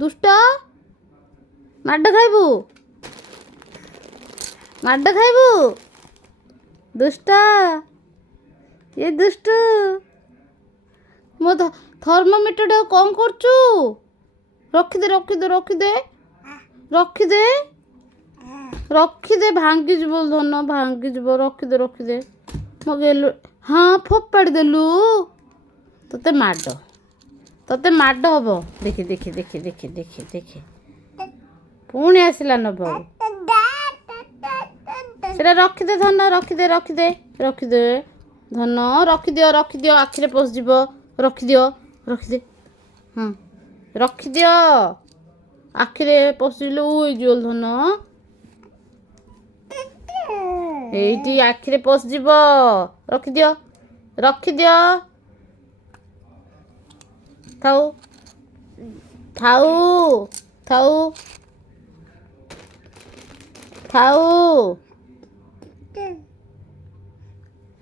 ଦୁଷ୍ଟ ମାଡ଼ ଖାଇବୁ ଦୁଷ୍ଟ ଏ ଦୁଷ୍ଟୁ ମୋ ଥର୍ମୋମିଟରଟା କ'ଣ କରୁଛୁ? ରଖିଦେ ଭାଙ୍ଗିଯିବ ଧନ ଭାଙ୍ଗିଯିବ। ରଖିଦେ ମୋ ଗେଲୁ ହଁ ଫୋପାଡ଼ି ଦେଲୁ। ତତେ ମାଡ଼ ହବ। ଦେଖି ପୁଣି ଆସିଲା ନବ। ସେଟା ରଖିଦେ ଧନ ରଖିଦେ ଧନ ରଖିଦିଅ ଆଖିରେ ପଶିଯିବ। ରଖିଦିଅ ହଁ ରଖିଦିଅ ଆଖିରେ ପଶିଲେ ହେଇଯିବ ଧନ। ଏଇଠି ଆଖିରେ ପଶିଯିବ। ରଖିଦିଅ ଥାଉ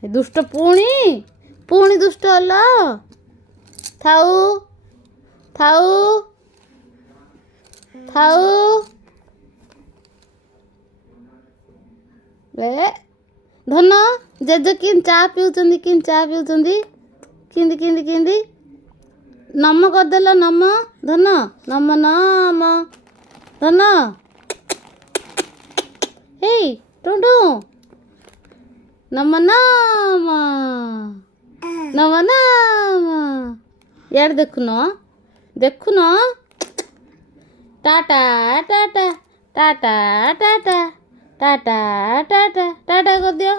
ଦୁଷ୍ଟ ପୁଣି ଦୁଷ୍ଟ ହେଲା। ଥାଉ ଧନ ଜେଜେ କିନ୍ତି ଚା ପିଉଛନ୍ତି କିନ୍ତି ନମ କରିଦେଲ ନମ ଧନ ଧନ ହେଇ ଟୁଣ୍ଡୁ ନମ ଇଆଡ଼େ ଦେଖୁନ ଟାଟା କରିଦିଅ।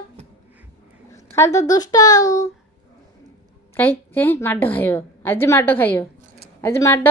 ଖାଲି ତ ଦୁଷ୍ଟ ଆଉ କାଇଁ ମାଡ଼ ଖାଇବ ଆଜି ମାଡ଼